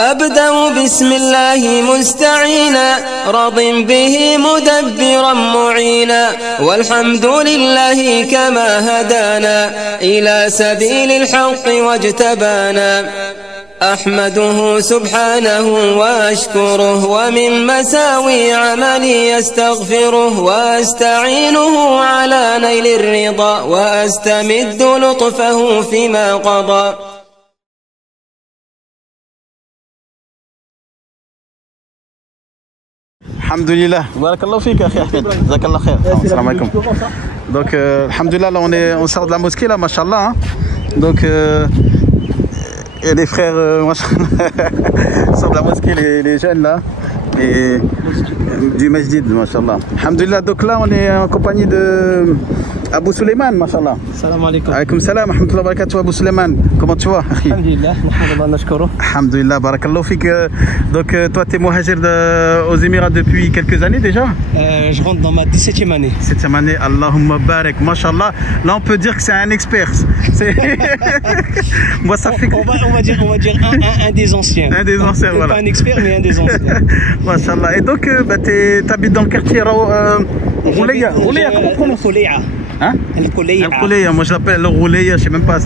أبدأ بسم الله مستعينا راض به مدبرا معينا والحمد لله كما هدانا إلى سبيل الحق واجتبانا أحمده سبحانه وأشكره ومن مساوي عملي أستغفره وأستعينه على نيل الرضا وأستمد لطفه فيما قضى. Alhamdulillah, barakallahu fik, akhi Ahmed, jazakallah khair. Salam alaikum. Donc, alhamdulillah, là on sort de la mosquée, là, mashallah. Hein. Donc, et les frères, mashallah, sortent de la mosquée, les jeunes là, et du masjid, mashallah. Alhamdulillah, donc là on est en compagnie de Abou Suleiman, mashallah. Salam alaikum. Alaykoum salam, rahmatullahi wa barakatuh, Abou Suleiman. Comment tu vas? Alhamdulillah, Alhamdulillah, barakallahu fik. Donc toi tu es muhajir aux Émirats depuis quelques années déjà? Je rentre dans ma 17e année. 17e année, Allahumma barak, mashallah. Là on peut dire que c'est un expert. Moi ça fait... On va dire un des anciens. Un des anciens, voilà. Pas un expert, mais un des anciens. Mashallah. Et donc tu habites dans le quartier Rouleya. Rouleya, comment on prononce? Rouleya. Hein? Al-Quleya, moi je l'appelle le Rouleya, je sais même pas.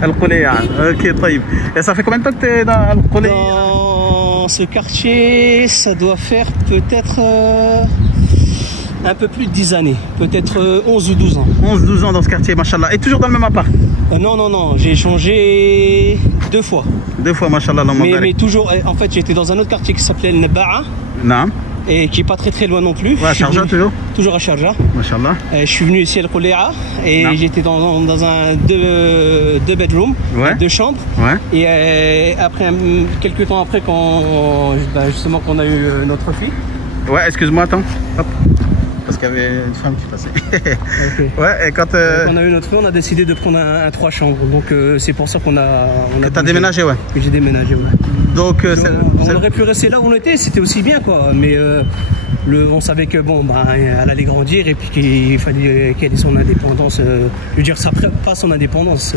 Al-Quleya. Ok, taïb. Et ça fait combien de temps que tu es dans Al-Quleya? Dans ce quartier, ça doit faire peut-être un peu plus de 10 années. Peut-être 11 ou 12 ans. 11-12 ans dans ce quartier, mashallah. Et toujours dans le même appart? Non, j'ai changé 2 fois. 2 fois, mashallah. Mais toujours, en fait, j'étais dans un autre quartier qui s'appelait le Neba'a. Non. Et qui n'est pas très loin non plus. Ouais, à Sharjah toujours? Toujours à Sharjah. Mashallah. Je suis venu ici à Al-Quleya et j'étais dans un 2 bedrooms, 2 chambres. Ouais. Et après, quelques temps après, justement qu'on a eu notre fille. Ouais, excuse-moi, attends. Hop. Parce qu'il y avait une femme qui passait. Okay. Ouais, et quand on a eu notre fille, on a décidé de prendre un 3 chambres. Donc c'est pour ça qu'on a... T'as déménagé, ouais. Que j'ai déménagé, ouais. Donc on aurait pu rester là où on était, c'était aussi bien, quoi. Mais on savait que bon, elle allait grandir et puis qu'il fallait qu'elle ait son indépendance. Je veux dire, pas son indépendance,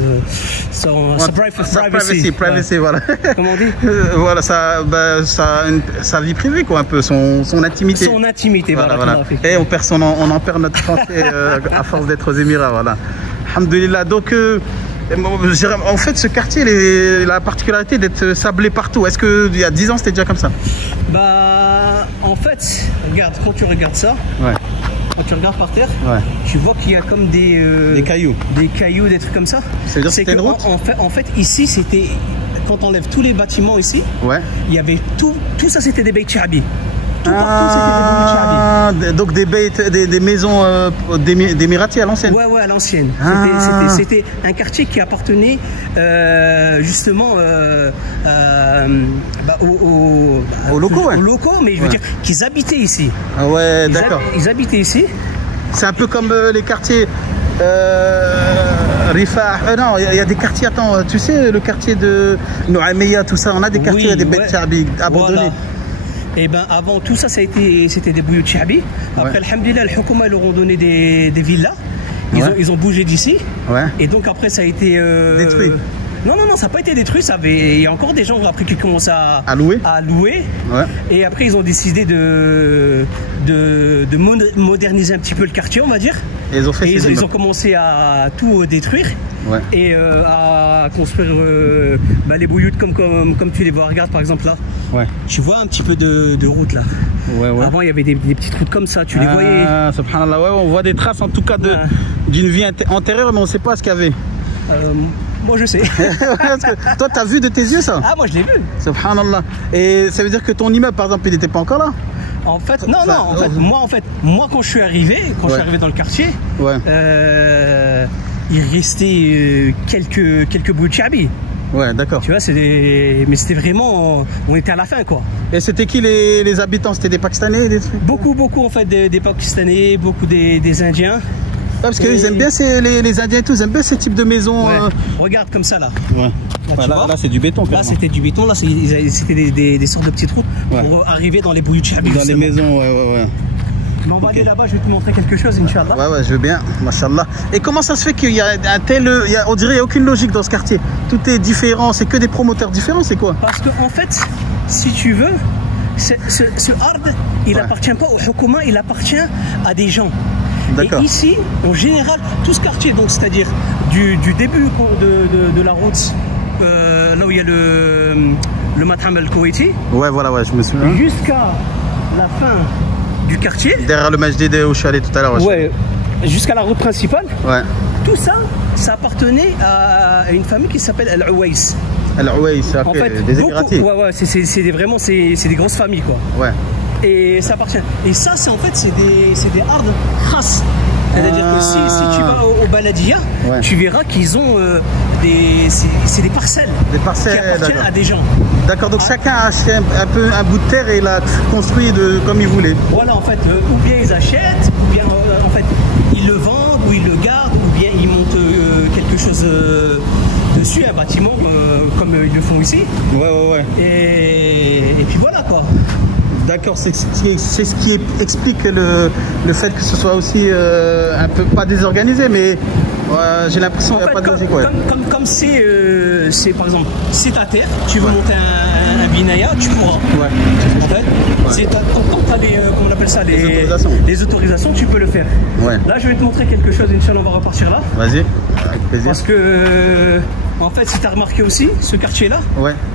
sa privacy, ouais. Voilà. Comment on dit? Voilà, sa vie privée, quoi, un peu, son intimité. Son intimité, voilà. Et on en perd notre français à force d'être aux Émirats, voilà. Alhamdulillah. Donc, en fait, ce quartier, il a la particularité d'être sablé partout. Est-ce qu'il y a 10 ans, c'était déjà comme ça? En fait, regarde, quand tu regardes ça, quand tu regardes par terre, tu vois qu'il y a comme des cailloux. Des cailloux, des trucs comme ça. C'est-à-dire que c'était une route? En fait, ici, c'était... Quand on enlève tous les bâtiments ici, il y avait tout ça, c'était des Beit Sha'bi. Tout partout, c'était des donc des maisons d'émiratiers à l'ancienne. Ouais, à l'ancienne. C'était un quartier qui appartenait justement aux locaux, aux locaux, mais je veux dire qu'ils habitaient ici. Ah ouais, d'accord. Ils habitaient ici. C'est un peu comme les quartiers Rifah. Non, il y a des quartiers, attends, tu sais, le quartier de Nouameya, tout ça, on a des quartiers, des Beit Sha'bi abandonnés. Voilà. Et avant tout ça, c'était des bouillots de Sha'bi. Après, alhamdulillah, le Hukuma, ils leur ont donné des villas. Ils ont bougé d'ici. Et donc après, ça a été détruit. Non, ça n'a pas été détruit. Il y a encore des gens après qui commencent à louer. Et après, ils ont décidé de moderniser un petit peu le quartier, on va dire. Et ils ont commencé à tout détruire. Et à construire les bouilloutes comme tu les vois. Regarde par exemple là. Tu vois un petit peu de route là. Avant il y avait des petites routes comme ça, tu les voyais. Subhanallah, on voit des traces en tout cas d'une vie antérieure, mais on ne sait pas ce qu'il y avait. Moi je sais. Toi tu as vu de tes yeux ça? Ah moi je l'ai vu. Subhanallah. Et ça veut dire que ton immeuble par exemple il n'était pas encore là? En fait, moi quand je suis arrivé dans le quartier, il restait quelques bouts de Sha'bi. Ouais, d'accord. Tu vois, mais c'était vraiment, on était à la fin, quoi. Et c'était qui les habitants? C'était des Pakistanais, des trucs? Beaucoup en fait des Pakistanais, beaucoup des Indiens. Parce qu'ils aiment bien les Indiens et tout, ils aiment bien ce type de maison. Regarde comme ça là. Là c'est du béton. Là c'était du béton, là c'était des sortes de petites routes pour arriver dans les bouillots de Sha'bi. Dans les maisons, Mais on va aller là-bas, je vais te montrer quelque chose, Inch'Allah. Ouais, je veux bien, machallah. Et comment ça se fait qu'il y a un tel... on dirait qu'il n'y a aucune logique dans ce quartier. Tout est différent, c'est que des promoteurs différents, c'est quoi? Parce qu'en fait, si tu veux, ce ard, il appartient pas au Hukuma, il appartient à des gens. Et ici, en général, tout ce quartier, donc c'est-à-dire du début de la route, là où il y a le Matham al-Kuwaiti. Ouais, je me souviens. Jusqu'à la fin du quartier. Derrière le Masjid où je suis allé tout à l'heure. Ouais, jusqu'à la route principale. Ouais. Tout ça, ça appartenait à une famille qui s'appelle Al-Ouaïs. Al-Ouaïs, en fait, des Émiratis. Ouais, c'est des grosses familles, quoi. Ouais. Et ça appartient. Et ça, c'est des ards khas. C'est-à-dire que si tu vas au Baladia, tu verras qu'ils ont c'est des parcelles. Des parcelles qui appartiennent à des gens. D'accord, donc chacun a acheté un bout de terre et l'a construit comme il voulait. Voilà, en fait, ou bien ils achètent, ou bien en fait ils le vendent, ou ils le gardent, ou bien ils montent quelque chose dessus, un bâtiment comme ils le font ici. Ouais. Et puis voilà quoi. D'accord, c'est ce qui explique le fait que ce soit aussi un peu pas désorganisé, mais j'ai l'impression qu'il n'y a pas de logique. Comme c'est par exemple, c'est ta terre, tu veux monter un binaya, tu pourras. En fait, quand tu as comment on appelle ça, les autorisations, tu peux le faire. Là, je vais te montrer quelque chose, Inch'Allah, on va repartir là. Vas-y, avec plaisir. Parce que, en fait, si tu as remarqué aussi, ce quartier-là,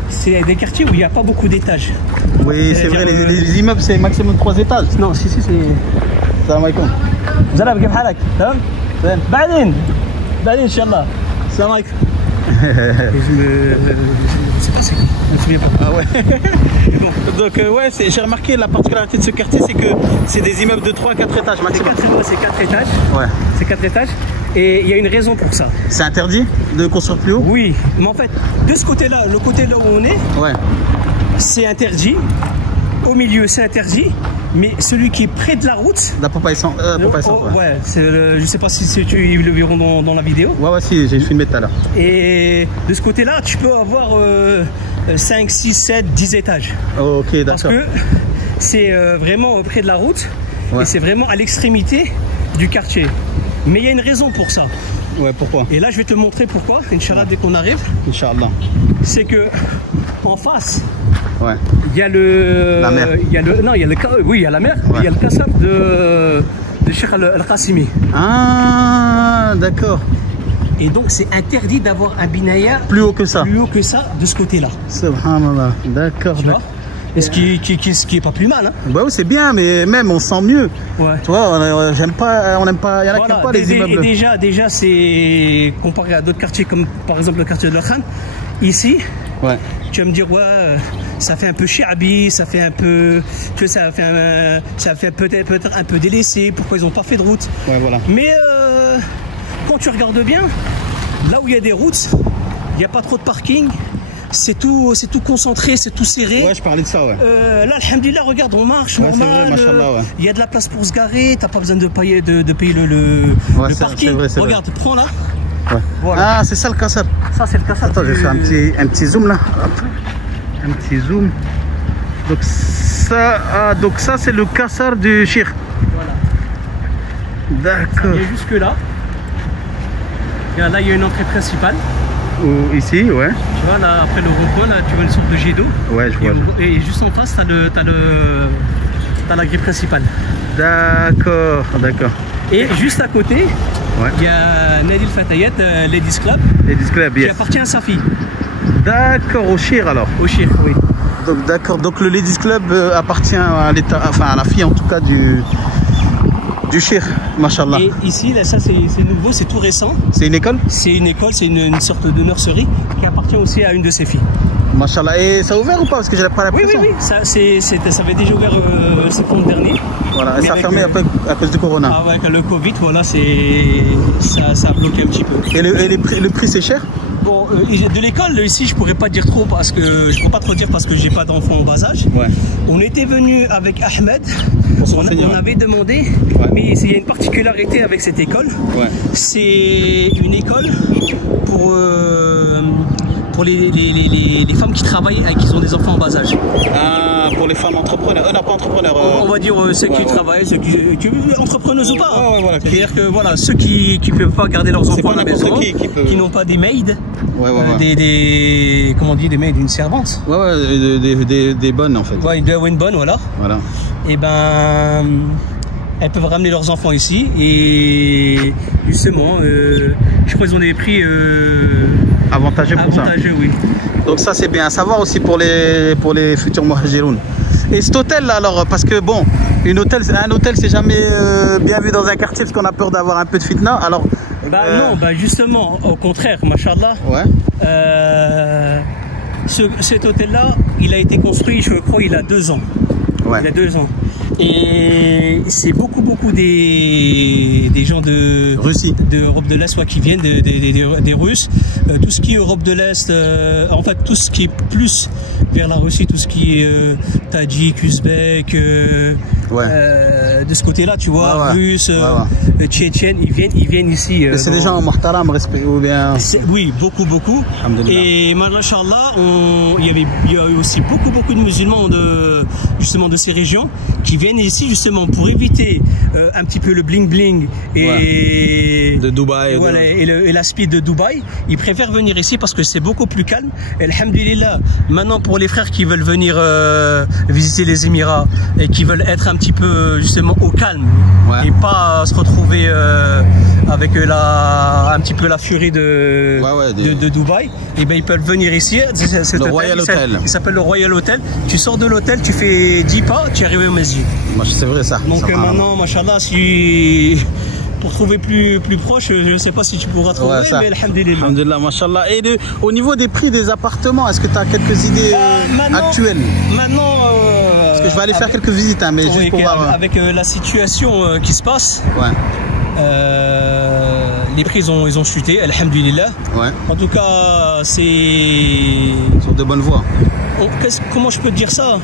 c'est des quartiers où il n'y a pas beaucoup d'étages. Oui, c'est vrai, les immeubles, c'est maximum 3 étages. Non, si, c'est... Salam alaikum. Zalab, كيف حالك؟ تمام؟ بعدين إن شاء الله. Salam alaikum. Je sais pas c'est qui. Je me souviens pas. Ah ouais. Donc j'ai remarqué la particularité de ce quartier, c'est que c'est des immeubles de 3 à 4 étages maximum. C'est 4 étages. Ouais. C'est 4 étages. Et il y a une raison pour ça. C'est interdit de construire plus haut? Oui, mais en fait, de ce côté-là, le côté là où on est, c'est interdit. Au milieu, c'est interdit. Mais celui qui est près de la route... La Popeye Centre. Je sais pas si ils le verront dans la vidéo. Ouais, si, j'ai filmé tout à l'heure. Et de ce côté-là, tu peux avoir 5, 6, 7, 10 étages. Ok, d'accord. Parce que c'est vraiment près de la route. Et c'est vraiment à l'extrémité du quartier. Mais il y a une raison pour ça. Ouais, pourquoi? Et là, je vais te montrer pourquoi, Inch'Allah, dès qu'on arrive. Inch'Allah. C'est que en face, il y a la mer. Il y a la mer. Il y a le kassab de Cheikh Al-Qassimi. Ah, d'accord. Et donc, c'est interdit d'avoir un binaya plus haut que ça de ce côté-là. Subhanallah. D'accord. Et ce qui est pas plus mal. Hein. Bah oui, c'est bien, mais même on sent mieux. Tu vois, on n'aime pas, il y en a qui n'aiment pas les immeubles. Et déjà, c'est comparé à d'autres quartiers, comme par exemple le quartier de l'Akhan, ici, tu vas me dire, ça fait un peu chiabi, ça fait un peu, tu vois, ça fait peut-être un peu délaissé, pourquoi ils n'ont pas fait de route. Mais quand tu regardes bien, là où il y a des routes, il n'y a pas trop de parking. C'est tout concentré, c'est tout serré. Ouais, je parlais de ça, là, alhamdoulilah, regarde, on marche normal. Il y a de la place pour se garer, t'as pas besoin de payer le parking. Regarde, prends là. Voilà. Ah, c'est ça le kassab. Ça, c'est le kassab. Attends, je fais un petit zoom là. Hop. Un petit zoom. Donc ça c'est le kassar du Cheikh. Voilà. D'accord. Il y a jusque là. Et là, il y a une entrée principale. Ici, Tu vois, là, après le rond-point, là, tu vois une sorte de jet d'eau. Ouais, je vois. Et juste en face, t'as la grille principale. D'accord. Et juste à côté, il y a Nadil Fatayat, Ladies Club. Ladies Club, qui appartient à Safi. D'accord, au Chir alors. Au Chir, oui. Donc d'accord, donc le Ladies Club appartient à l'état, enfin à la fille en tout cas du Chir, machallah. Et ici, là, ça c'est nouveau, c'est tout récent. C'est une école? C'est une école, c'est une sorte de nurserie qui appartient aussi à une de ses filles. Machallah. Et ça a ouvert ou pas? Parce que j'ai pas l'impression. Oui, ça avait déjà ouvert septembre dernier. Voilà, et ça a fermé à cause du corona. Ah ouais, avec le Covid, voilà, ça a bloqué un petit peu. Et le prix c'est cher? Bon, de l'école, ici, je pourrais pas dire trop parce que je peux pas trop dire parce que j'ai pas d'enfants en bas âge. On était venu avec Ahmed, on avait demandé, mais il y a une particularité avec cette école. C'est une école pour les femmes qui travaillent et qui ont des enfants en bas âge. Ah, pour les femmes entrepreneurs, non pas entrepreneurs. On va dire ceux qui travaillent, ceux qui entrepreneuses ou pas. Voilà, c'est-à-dire que voilà, ceux qui ne peuvent pas garder leurs enfants à la maison, qui n'ont pas des maids, comment on dit, des maids, une servante. Des bonnes en fait. Ouais, il doit avoir une bonne, voilà. Et ben, elles peuvent ramener leurs enfants ici et justement, je crois qu'ils ont des prix avantageux pour ça. Oui. Donc ça c'est bien à savoir aussi pour les futurs muhajiroun. Et cet hôtel là alors, parce que bon, un hôtel c'est jamais bien vu dans un quartier parce qu'on a peur d'avoir un peu de fitna. Alors non, justement, au contraire, machallah. Cet hôtel là, il a été construit, je crois, il a 2 ans. Il a 2 ans. Et c'est beaucoup des gens de Russie, d'Europe de l'Est, qui viennent des Russes. Tout ce qui est Europe de l'Est, en fait tout ce qui est plus vers la Russie, tout ce qui est Tadjik, Ouzbek, de ce côté-là, tu vois, Russes, Tchétchènes, ils viennent ici. C'est des gens muhtaram, respect ou bien. Oui, beaucoup. Et machallah, il y a aussi beaucoup de musulmans justement de ces régions qui viennent ici justement pour éviter un petit peu le bling bling et de Dubaï et la speed de Dubaï. Ils préfèrent venir ici parce que c'est beaucoup plus calme. Et alhamdulillah, maintenant pour les frères qui veulent venir visiter les Émirats et qui veulent être un petit peu justement au calme et pas se retrouver avec un petit peu la furie de Dubaï, et ben ils peuvent venir ici. Le Royal Hotel. Il s'appelle le Royal Hotel. Tu sors de l'hôtel, tu fais 10 pas, tu es arrivé au masjid. C'est vrai ça. Donc maintenant, machallah, pour trouver plus proche, je ne sais pas si tu pourras trouver, mais alhamdulillah. Alhamdulillah, machallah. Et au niveau des prix des appartements, est-ce que tu as quelques idées actuelles? Maintenant, parce que je vais aller faire quelques visites, mais juste pour voir. Avec la situation qui se passe, les prix ils ont chuté, alhamdulillah. En tout cas, c'est sur de bonnes voies. Comment je peux te dire ça?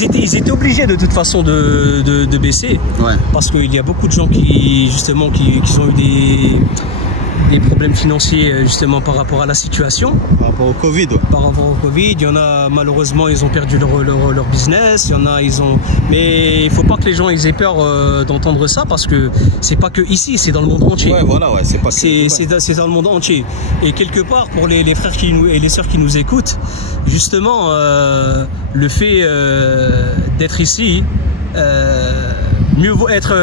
Ils étaient obligés de toute façon de baisser, parce qu'il y a beaucoup de gens qui justement qui ont eu des problèmes financiers justement par rapport à la situation. Par rapport au Covid. Par rapport au Covid, il y en a malheureusement ils ont perdu leur business, il y en a mais il faut pas que les gens aient peur d'entendre ça, parce que c'est pas que ici, c'est dans le monde entier. C'est dans le monde entier. Et quelque part pour les frères et les sœurs qui nous écoutent, justement le fait d'être ici, mieux vaut être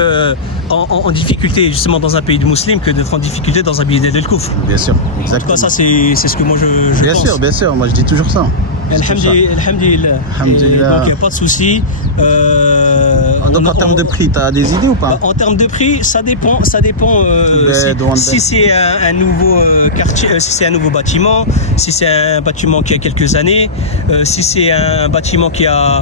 en difficulté justement dans un pays de musulmans que d'être en difficulté dans un pays d'El Kouf. Bien sûr, exactement. En tout cas, ça c'est ce que moi je pense. Bien sûr, moi je dis toujours ça. Alhamdulillah. Donc il n'y a pas de souci. Donc en termes de prix, tu as des idées ou pas? En termes de prix, ça dépend si c'est un nouveau quartier, si c'est un nouveau bâtiment, si c'est un bâtiment qui a quelques années, si c'est un bâtiment qui a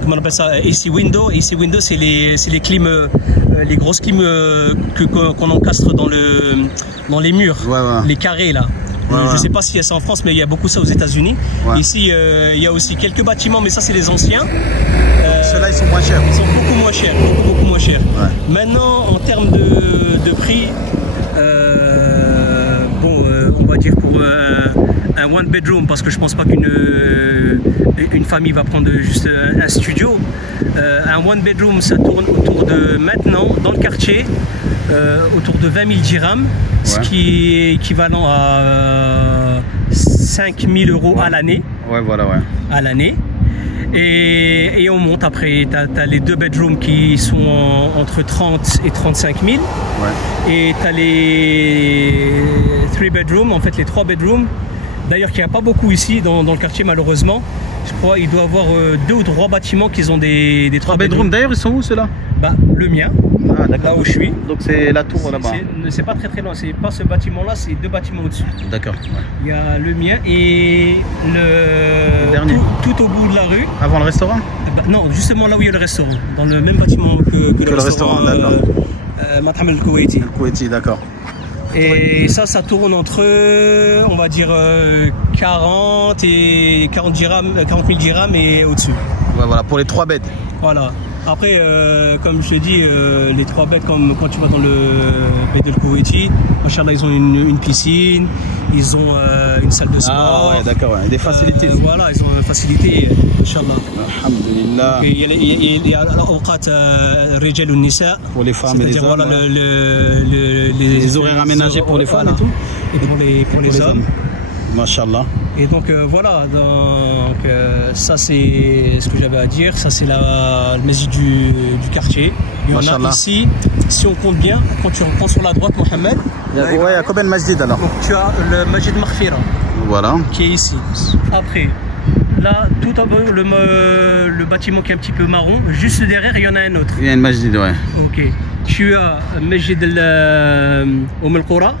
comment on appelle ça, AC window. AC window, c'est les clims, les grosses clims qu'on encastre dans les murs, les carrés là. Je ne sais pas s'il y a ça en France, mais il y a beaucoup ça aux États-Unis. Ici, il y a aussi quelques bâtiments, mais ça, c'est les anciens. Ceux-là, ils sont moins chers. Ils sont beaucoup moins chers. Maintenant, en termes de prix, on va dire pour un one bedroom, parce que je pense pas qu'une famille va prendre juste un studio. Un one bedroom, ça tourne autour de, maintenant, dans le quartier, autour de 20 000 dirhams, ce qui est équivalent à 5 000 € à l'année. À l'année. Et on monte après, tu as les 2 bedrooms qui sont entre 30 et 35 000. Et tu as les 3 bedrooms, en fait les 3 bedrooms. D'ailleurs, qu'il n'y a pas beaucoup ici dans le quartier, malheureusement. Je crois qu'il doit y avoir 2 ou 3 bâtiments qui ont des 3 bedrooms. D'ailleurs, ils sont où ceux-là? Le mien, là où je suis. Donc c'est la tour là-bas. C'est pas très loin, c'est pas ce bâtiment-là, c'est 2 bâtiments au-dessus. D'accord. Il y a le mien et le dernier. Tout au bout de la rue. Avant le restaurant? Non, justement là où il y a le restaurant. Dans le même bâtiment que le restaurant. D'accord. Matham el-Kuwaiti. El-Kuwaiti, d'accord. Et ça tourne entre, on va dire, 40 000 dirhams et au-dessus. Voilà, pour les 3 beds. Voilà. Après, comme je te dis, les 3 bêtes, comme quand tu vas dans le Beit El Koweïti, machallah, ils ont une piscine, ils ont une salle de sport. Ah ouais, d'accord, ouais. Des facilités. Voilà, ils ont une facilité, machallah. Alhamdulillah. Il y a l'awqat rijal ou nisa. Pour les femmes et les hommes. Voilà, les horaires aménagés pour les femmes et tout. Et pour les hommes. Machallah. Et donc voilà, donc ça c'est ce que j'avais à dire. Ça c'est le masjid du quartier. Il y en a ici, si on compte bien, quand tu reprends sur la droite, Mohamed. Il y a combien de masjid alors? Donc tu as le masjid Maghfira. Voilà. Qui est ici. Après, là, tout en bas, le bâtiment qui est un petit peu marron, juste derrière, il y en a un autre. Il y a une masjid, ouais. Ok. Tu as masjid Al Qura.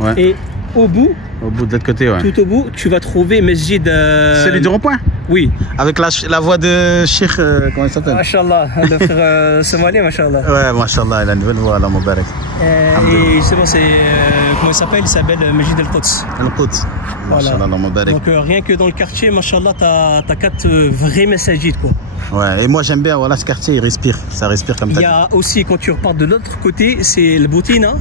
Ouais. Et au bout de l'autre côté, ouais. Tout au bout, tu vas trouver masjid. Celui du rond-point? Oui. Avec la voix de Cheikh, comment il s'appelle? Mashallah, le frère Somali, Mashallah. Ouais, Mashallah, il a une nouvelle voix, là, Moubarak. Et justement, comment il s'appelle? Il s'appelle Masjid Al-Quds. Al-Quds. Mashallah, Moubarak. Donc rien que dans le quartier, Mashallah, t'as 4 vrais massajids, quoi. Ouais, et moi j'aime bien, voilà, ce quartier, il respire. Ça respire comme ça. Il y a aussi, quand tu repars de l'autre côté, c'est le Boutina.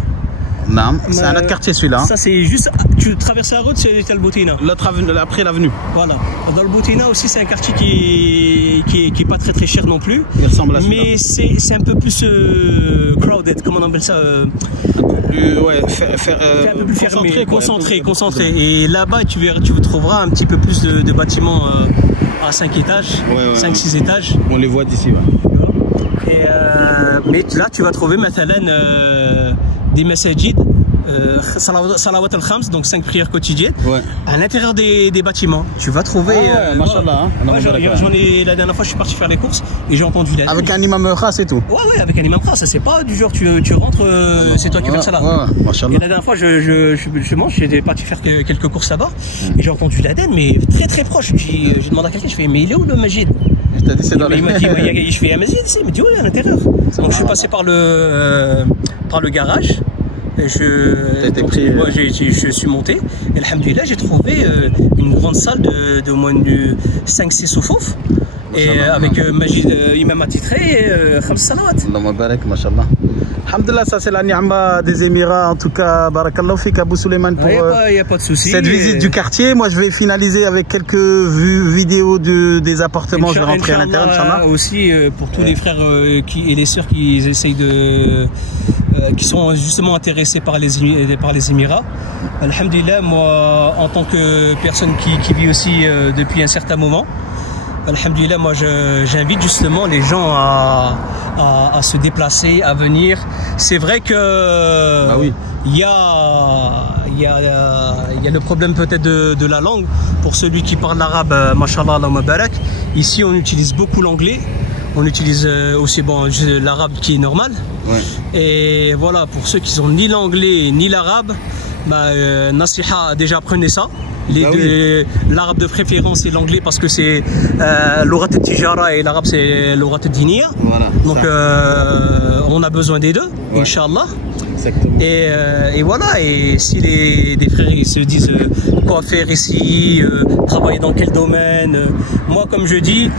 Non, c'est un autre quartier celui-là. Ça c'est juste, tu traverses la route, c'est le Boutina. L'autre avenue, après l'avenue. Voilà. Dans le Boutina aussi, c'est un quartier qui est pas très très cher non plus. Il ressemble à mais c'est un peu plus crowded, comment on appelle ça ouais, un peu plus fermé, concentré. Et là-bas, tu trouveras un petit peu plus de bâtiments à 5 étages, 5-6 étages. On les voit d'ici, ouais. Et, mais là, tu vas trouver maintenant des massajids, salawat al-khams, donc 5 prières quotidiennes, à l'intérieur des bâtiments. Tu vas trouver. Mashallah. La dernière fois, je suis parti faire les courses et j'ai entendu la. Avec un imam khas et tout. Ouais, avec un imam khas. Ça, c'est pas du genre, tu rentres, c'est toi qui fais ça là. Mashallah. Et la dernière fois, j'étais parti faire quelques courses là-bas et j'ai entendu l'adhan, mais très très proche. J'ai demandé à quelqu'un, je fais, mais il est où le masjid? Je t'ai dit, c'est dans les. Il m'a dit, je fais un masjid, il me dit, oui, à l'intérieur. Donc je suis passé par le garage. Je suis monté et alhamdoulilah, j'ai trouvé une grande salle de moins de 5-6 soufouf et avec Majid imam attitré et 5 salawat. Allahumma barak, mashallah. Alhamdulillah, ça c'est la ni'ma des Émirats. En tout cas, barakallahu fik Abou Suleiman pour y a pas de souci. Cette visite du quartier. Moi, je vais finaliser avec quelques vidéos des appartements. Je vais rentrer à l'intérieur, Inch'Allah. Aussi, pour tous les frères et les sœurs qui essayent qui sont justement intéressés par les Émirats. Alhamdulillah, moi, en tant que personne qui vit aussi depuis un certain moment, alhamdulillah, moi j'invite justement les gens à se déplacer, à venir. C'est vrai que il y a le problème peut-être de la langue. Pour celui qui parle l'arabe, mashallah, Allahumma barak. Ici, on utilise beaucoup l'anglais. On utilise aussi l'arabe qui est normal. Et voilà, pour ceux qui n'ont ni l'anglais ni l'arabe, nasiha, déjà apprenez ça. L'arabe de préférence c'est l'anglais parce que c'est l'ourat al-tijara et l'arabe c'est l'ourat al-diniya. Donc on a besoin des deux, Inch'Allah. Et voilà, et si des frères ils se disent quoi faire ici, travailler dans quel domaine, moi comme je dis,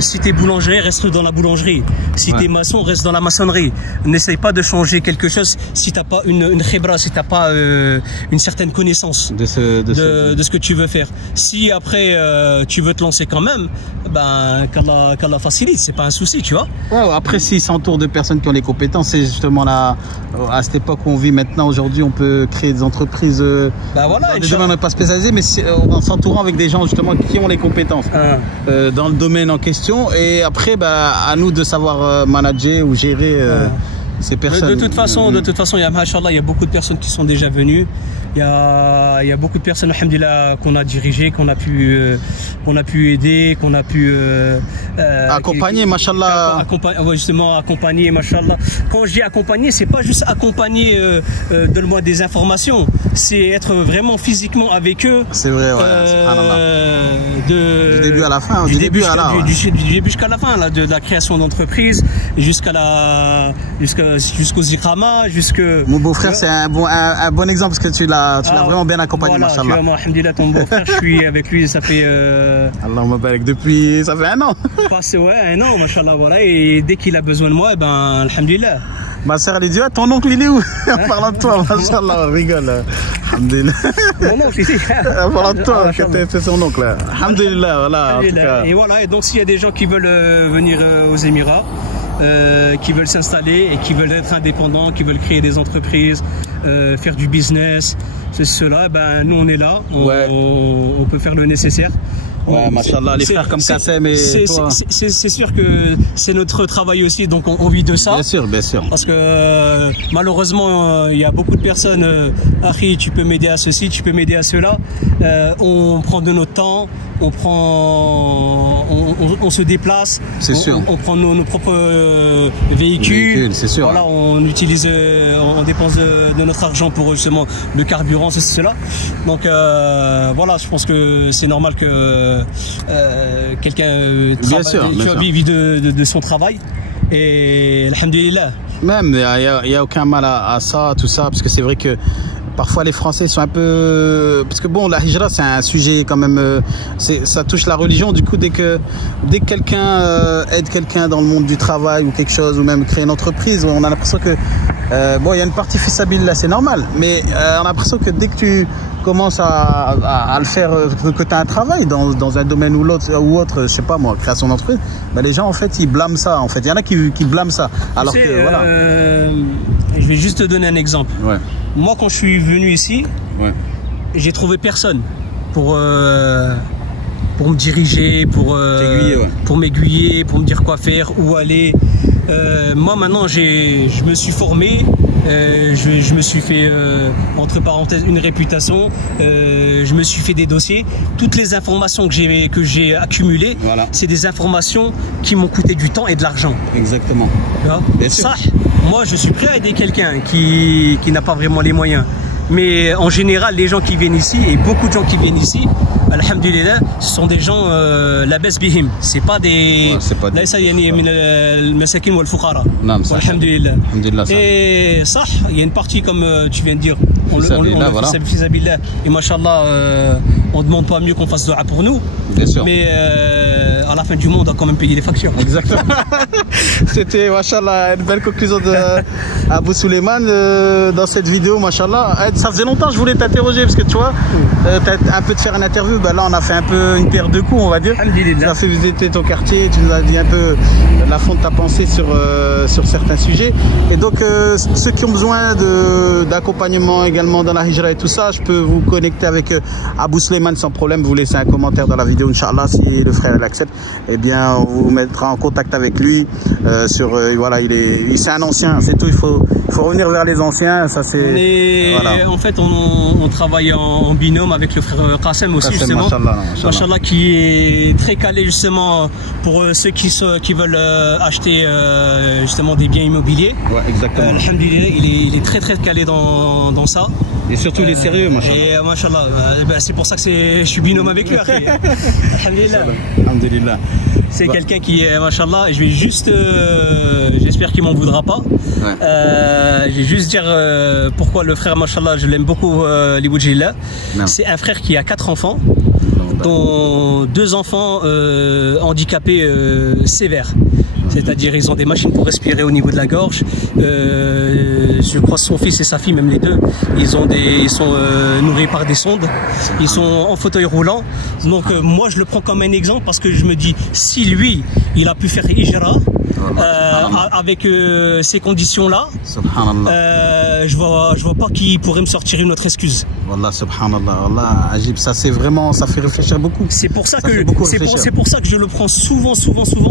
si t'es boulanger, reste dans la boulangerie. Si t'es maçon, reste dans la maçonnerie. N'essaye pas de changer quelque chose si t'as pas une khibra, si t'as pas une certaine connaissance de ce que tu veux faire. Si après tu veux te lancer quand même, qu'Allah facilite, c'est pas un souci, tu vois. Après s'il s'entoure de personnes qui ont les compétences, c'est justement là, à cette époque où on vit maintenant, aujourd'hui on peut créer des entreprises des domaines pas spécialisés, mais en s'entourant avec des gens justement qui ont les compétences dans le domaine en question, et après à nous de savoir manager ou gérer ces personnes. De toute façon, il y a, machallah, il y a beaucoup de personnes qui sont déjà venues. Il y a beaucoup de personnes, alhamdulillah, qu'on a dirigées, qu'on a pu aider, qu'on a pu accompagner, machallah. Justement, accompagner, machallah. Quand je dis accompagner, c'est pas juste accompagner, donne-moi des informations, c'est être vraiment physiquement avec eux. C'est vrai, du début à la fin, du début jusqu'à la fin, là, de la création d'entreprise jusqu'à jusqu'aux Iqama, jusque... Mon beau-frère, c'est un bon exemple parce que tu l'as vraiment bien accompagné, voilà, machallah. Moi, alhamdulillah, ton beau-frère, je suis avec lui, ça fait... Allahumma barak, depuis, ça fait 1 an. Passé, ouais, 1 an, machallah, voilà, et dès qu'il a besoin de moi, ben, alhamdulillah. Ma soeur, elle dit, ah, ton oncle, il est où? En parlant de toi, machallah, on rigole. Alhamdulillah. Mon oncle, ici. En parlant de toi, c'est son oncle. Alhamdulillah, voilà. En tout cas. Et voilà, et donc s'il y a des gens qui veulent venir aux Émirats, qui veulent s'installer et qui veulent être indépendants, qui veulent créer des entreprises, faire du business, cela, ben nous on est là, on peut faire le nécessaire. Ouais, machallah, les frères comme Kassem et toi. C'est sûr que c'est notre travail aussi, donc on vit de ça. Bien sûr, bien sûr. Parce que malheureusement, il y a beaucoup de personnes, Akhi, tu peux m'aider à ceci, tu peux m'aider à cela. On prend de notre temps, on se déplace. C'est sûr. On prend nos propres véhicules. C'est sûr. Voilà, on utilise, on dépense de notre argent pour justement le carburant, c'est cela. Donc voilà, je pense que c'est normal que quelqu'un vit de son travail et alhamdulillah. Même il y a aucun mal à ça, tout ça, parce que c'est vrai que parfois les Français sont un peu, parce que bon, la hijra c'est un sujet quand même, ça touche la religion. Du coup, dès que quelqu'un aide quelqu'un dans le monde du travail ou quelque chose, ou même créer une entreprise, on a l'impression que bon, il y a une partie fissabile là, c'est normal, mais on a l'impression que dès que tu commences à le faire, que tu as un travail dans un domaine ou autre, je sais pas moi, création d'entreprise, ben les gens en fait ils blâment ça. En fait, il y en a qui blâment ça. Alors que voilà. Je vais juste te donner un exemple. Ouais. Moi, quand je suis venu ici, j'ai trouvé personne pour me diriger, pour m'aiguiller, pour me dire quoi faire, où aller. Moi maintenant je me suis formé, je me suis fait entre parenthèses une réputation, je me suis fait des dossiers. Toutes les informations que j'ai accumulées, c'est des informations qui m'ont coûté du temps et de l'argent. Exactement. Ça, moi je suis prêt à aider quelqu'un qui n'a pas vraiment les moyens. Mais en général, les gens qui viennent ici, et beaucoup de gens qui viennent ici, alhamdulillah, ce sont des gens la baisse bihim. C'est pas des. Là, ça y est, le masakin ou le fuqara. Alhamdulillah. Et ça, il y a une partie, comme tu viens de dire, on le fait fisabillah. Et machallah, on ne demande pas mieux qu'on fasse dua pour nous. Bien sûr. Mais à la fin du monde, on a quand même payé les factures. Exactement. C'était, machallah, une belle conclusion d'Abou Suleiman dans cette vidéo, machallah. Ça faisait longtemps que je voulais t'interroger parce que tu vois, un peu de faire une interview. Ben là, on a fait un peu une paire de coups, on va dire. Tu as fait visiter ton quartier, tu nous as dit un peu la fond de ta pensée sur certains sujets. Et donc, ceux qui ont besoin d'accompagnement également dans la hijra et tout ça, je peux vous connecter avec Abou Suleiman sans problème. Vous laissez un commentaire dans la vidéo, Inch'Allah, si le frère l'accepte. Eh bien, on vous mettra en contact avec lui. Voilà, c'est un ancien, c'est tout. Il faut revenir vers les anciens. Ça, c'est. Voilà. En fait, on travaille en binôme avec le frère Kassem aussi, justement. Machallah, qui est très calé justement pour ceux qui veulent acheter justement des biens immobiliers. Ouais, exactement. Alhamdulillah, il est très calé dans ça. Et surtout, il est sérieux, machallah. Et machallah, c'est pour ça que je suis binôme avec lui. Alhamdulillah. Alhamdulillah. C'est quelqu'un qui est, machallah, et je vais juste, j'espère qu'il m'en voudra pas. Ouais. Je vais juste dire pourquoi le frère, machallah, je l'aime beaucoup, Liboudjillah. C'est un frère qui a 4 enfants, dont 2 enfants handicapés sévères. C'est-à-dire ils ont des machines pour respirer au niveau de la gorge. Je crois son fils et sa fille, même les deux, ils sont nourris par des sondes. Ils sont en fauteuil roulant. Donc moi je le prends comme un exemple parce que je me dis, si lui il a pu faire hijra avec ces conditions-là, je vois pas qui pourrait me sortir une autre excuse. Wallah, subhanallah, wallah, Ajib, ça fait réfléchir beaucoup. C'est pour ça que je le prends souvent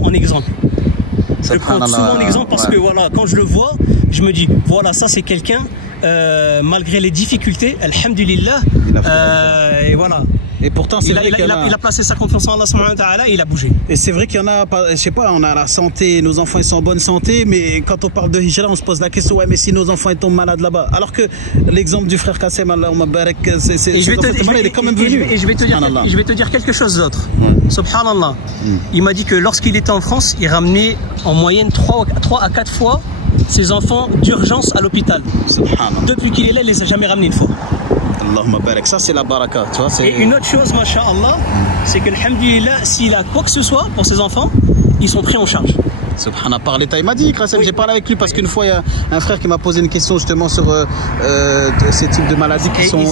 en exemple. Je le prends souvent en exemple parce que voilà, quand je le vois, je me dis, voilà, ça c'est quelqu'un, malgré les difficultés, alhamdulillah, et voilà. Et pourtant, c'est vrai il a placé sa confiance en Allah subhanahu wa ta'ala et il a bougé. Et c'est vrai qu'il y en a, je sais pas, on a la santé, nos enfants ils sont en bonne santé, mais quand on parle de hijra, on se pose la question, ouais, mais si nos enfants ils tombent malades là-bas. Alors que l'exemple du frère Kassem, Allahumma barak, il est quand même venu. Et je vais te dire quelque chose d'autre. Subhanallah. Il m'a dit que lorsqu'il était en France, il ramenait en moyenne 3 à 4 fois ses enfants d'urgence à l'hôpital. Depuis qu'il est là, il les a jamais ramenés une fois. Allahumma barak, ça c'est la baraka, tu vois. Et une autre chose, masha'Allah, c'est que alhamdulillah, s'il a quoi que ce soit pour ses enfants, ils sont pris en charge. Subhanallah, par l'État, il m'a dit, Krassem, j'ai parlé avec lui parce qu'une fois il y a un frère qui m'a posé une question justement sur ces types de maladies qui sont,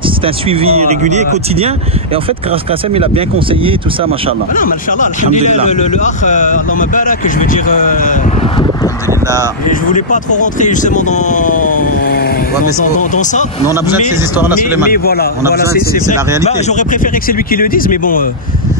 c'est un suivi régulier, quotidien. Et en fait, Krassem, il a bien conseillé tout ça, mashallah. Non, mashallah, alhamdulillah, le akh, Allahumma barak, je veux dire, je voulais pas trop rentrer justement dans ça. Mais on a besoin de ces histoires-là, Suleiman. Mais voilà, c'est la réalité. Bah, j'aurais préféré que c'est lui qui le dise, mais bon,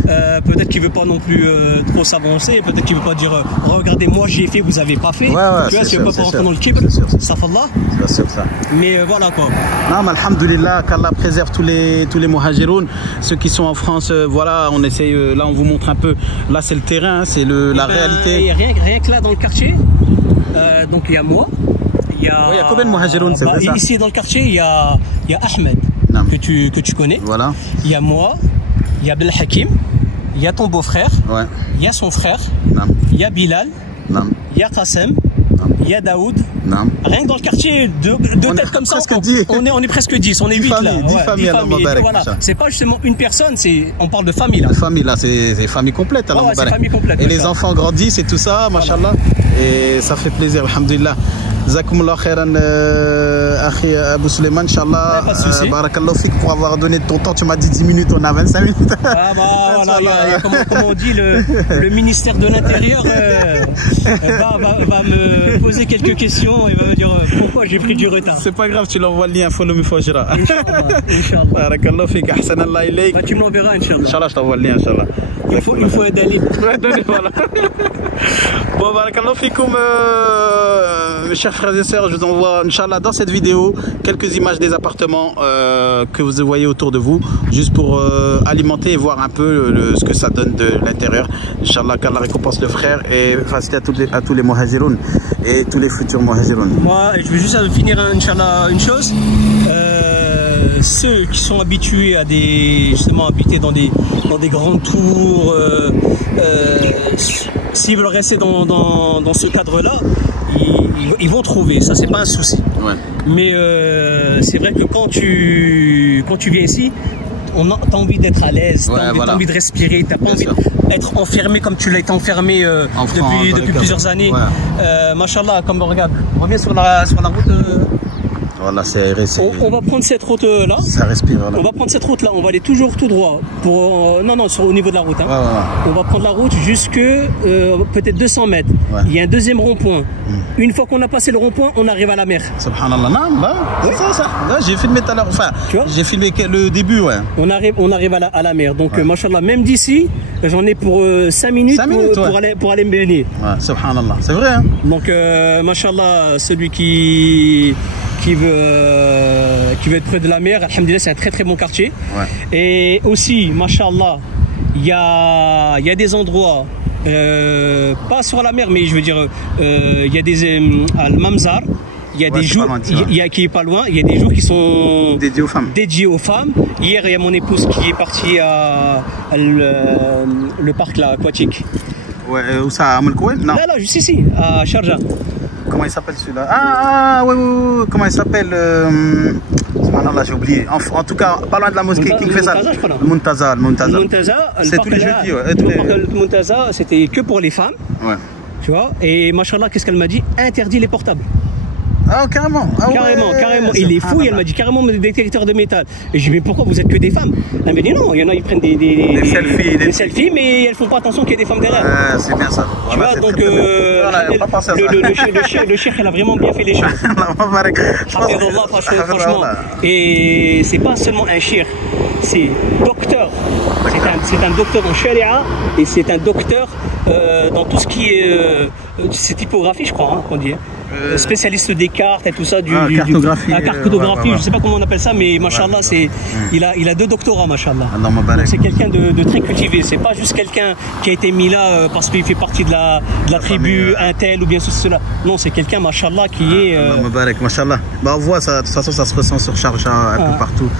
peut-être qu'il veut pas non plus trop s'avancer, peut-être qu'il veut pas dire regardez, moi j'ai fait, vous avez pas fait. Ouais, tu vois, c'est pas pour rentrer dans le kibr, ça fait là. C'est sûr, ça. Mais voilà quoi. Non, mais alhamdoulilah, qu'Allah préserve tous les muhajiroun, ceux qui sont en France, voilà, on essaye, là on vous montre un peu, là c'est le terrain, hein, c'est la réalité. Rien que là dans le quartier, donc il y a moi. Il y a combien de muhajiroun, c'est vrai ça? Ici dans le quartier, il y a Ahmed, que tu connais. Voilà. Il y a moi, il y a Abdel Hakim, il y a ton beau-frère, il y a son frère, il y a Bilal, il y a Qassem, il y a Daoud. Rien que dans le quartier, deux têtes comme ça, on est presque 10, on est 8 là. 10 familles, voilà. C'est pas justement une personne, on parle de famille là. De famille là, c'est famille complète. C'est famille complète. Et les enfants grandissent et tout ça, mashallah. Et ça fait plaisir, alhamdulillah. Jazakumullah khairan, Akhi Abou Suleiman, Inch'Allah. Barakallahu fik pour avoir donné ton temps. Tu m'as dit 10 minutes, on a 25 minutes. Ah bah voilà, comme on dit, le ministère de l'Intérieur va me poser quelques questions et va me dire pourquoi j'ai pris du retard. C'est pas grave, tu l'envoies le lien, follow me Fajra. Inch'Allah. Barakallahu fik, ahsan Allah ilayk. Tu me l'enverras, Inch'Allah. Inch'Allah, je t'envoie le lien, Inch'Allah. Il faut un dalil. Voilà. Bon, barakallahu fikoum, mes chers frères et sœurs, je vous envoie, Inch'Allah, dans cette vidéo, quelques images des appartements que vous voyez autour de vous, juste pour alimenter et voir un peu ce que ça donne de l'intérieur. Inch'Allah, qu'Allah récompense le frère et facilite à tous les muhajiroun et tous les futurs muhajiroun. Moi, je veux juste finir, Inch'Allah, une chose. Ceux qui sont habitués à habiter dans des grandes tours, s'ils veulent rester dans ce cadre-là, ils vont trouver, ça c'est pas un souci. Ouais. Mais c'est vrai que quand tu viens ici, t'as envie d'être à l'aise, t'as envie de respirer, t'as pas envie d'être enfermé comme tu l'as été enfermé depuis plusieurs années. Ouais. Mashallah, comme regarde, on revient sur la route. Voilà, on va prendre cette route là. Ça respire. Voilà. On va prendre cette route là. On va aller toujours tout droit. Au niveau de la route. Hein. Ouais. On va prendre la route jusque peut-être 200 mètres. Ouais. Il y a un deuxième rond-point. Une fois qu'on a passé le rond-point, on arrive à la mer. Subhanallah. Non, c'est ça. Là, j'ai filmé tout à l'heure. Enfin, j'ai filmé le début, ouais. On arrive à la mer. Donc, mashallah, même d'ici, j'en ai pour 5 minutes, pour aller me baigner. Ouais, subhanallah. C'est vrai. Hein. Donc, mashallah, celui qui veut être près de la mer, alhamdulillah, c'est un très très bon quartier. Ouais. Et aussi, mashallah, il y a des endroits, pas sur la mer, mais je veux dire, il y a des Al-Mamzar, il y a des jours qui est pas loin, il y a des jours qui sont dédiés aux femmes. Hier, il y a mon épouse qui est partie à le parc là, aquatique. Ouais, où ça, à Amalkouel? Non. Là, juste ici, à Sharjah. Comment il s'appelle celui-là? Oui, comment il s'appelle? Là, j'ai oublié. En tout cas, pas loin de la mosquée. Qui fait ça? Le Muntaza. C'est tous les jeudis. Le Muntaza, c'était que pour les femmes. Ouais. Tu vois? Et machallah, qu'est-ce qu'elle m'a dit? Interdit les portables. Ah, carrément. Carrément. Il est fou, elle m'a dit carrément des détecteurs de métal. Et je lui ai dit, mais pourquoi vous êtes que des femmes? Elle m'a dit non, il y en a, ils prennent des selfies, mais elles font pas attention qu'il y ait des femmes derrière. C'est bien ça. Tu vois, donc le cheikh, elle a vraiment bien fait les choses. Franchement. Et c'est pas seulement un cheikh, c'est docteur. C'est un docteur en sharia et c'est un docteur dans tout ce qui est c'est typographie, je crois, qu'on dit. Spécialiste des cartes et tout ça, cartographie, je sais pas comment on appelle ça, mais machallah, il a 2 doctorats, machallah. Donc c'est quelqu'un de très cultivé, c'est pas juste quelqu'un qui a été mis là parce qu'il fait partie de la tribu, un tel ou bien cela. Non, c'est quelqu'un, machallah, qui est. Machallah. On voit ça, de toute façon, ça se ressent sur Sharjah, un peu partout.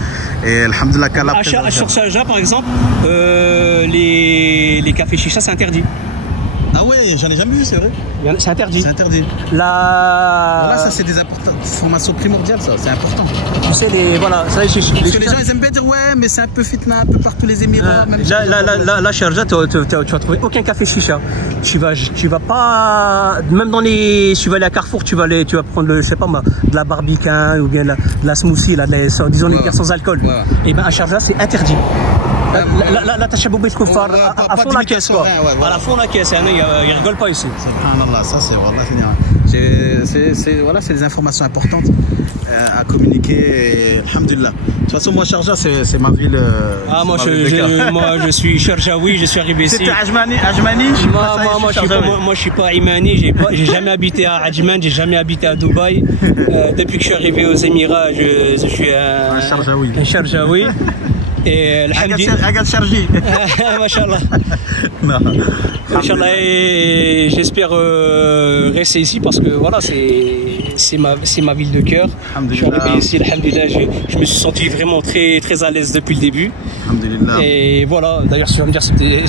Et alhamdoulilah, sur Sharjah, par exemple, les cafés chicha, c'est interdit. Ah Ah ouais, j'en ai jamais vu, c'est vrai. C'est interdit. C'est interdit. Là, ça, c'est des informations primordiales, ça, c'est important. Tu sais, voilà, ça, parce que les gens, ils aiment bien dire, ouais, mais c'est un peu fitna, un peu partout les Émirats. Même là, Sharjah, tu vas trouver aucun café chicha. Tu vas pas, même dans tu vas aller à Carrefour, tu vas prendre, je sais pas moi, de la barbican ou bien de la smoothie, là, disons les bières sans alcool. Et ben à Sharjah, c'est interdit. Là, t'as Chaboubé Koufar à fond la caisse, quoi. À la fond la caisse, ils rigolent pas ici. Subhanallah, ça c'est voilà, c'est des informations importantes à communiquer. Alhamdulillah. De toute façon, moi, Sharjah, c'est ma ville. Moi, je suis Sharjaoui, je suis arrivé ici. C'était Ajmani? Moi, je suis pas Imani, j'ai jamais habité à Ajman, j'ai jamais habité à Dubaï. Depuis que je suis arrivé aux Émirats, je suis un Sharjaoui. Et Agathe Chargi. Machallah. Machallah, et j'espère rester ici parce que voilà, c'est ma ville de cœur. Je suis arrivé ici, alhamdulillah, je me suis senti vraiment très, très à l'aise depuis le début. Alhamdulillah. Et voilà, d'ailleurs, si tu vas me dire, c'était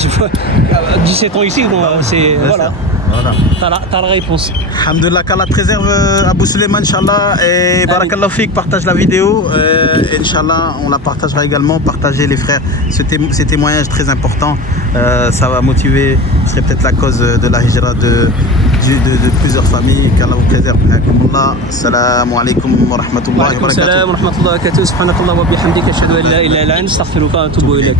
17 ans ici, bon, c'est voilà. T'as la réponse. Alhamdulillah, qu'Allah te préserve Abou Suleiman, Inch'Allah. Et Barakallahu Fik, partage la vidéo. Inch'Allah, on la partagera également. Partagez les frères ces témoignages très importants. Ça va motiver, ce serait peut-être la cause de la hijra de plusieurs familles. Qu'Allah vous préserve. Assalamu alaikum wa rahmatullahi wa barakatuh. Salam wa rahmatullahi wa barakatuh. Subhanakallah wa bihamdika, ashhadu an la ilaha illa anta, astaghfiruka wa atubu ilayk.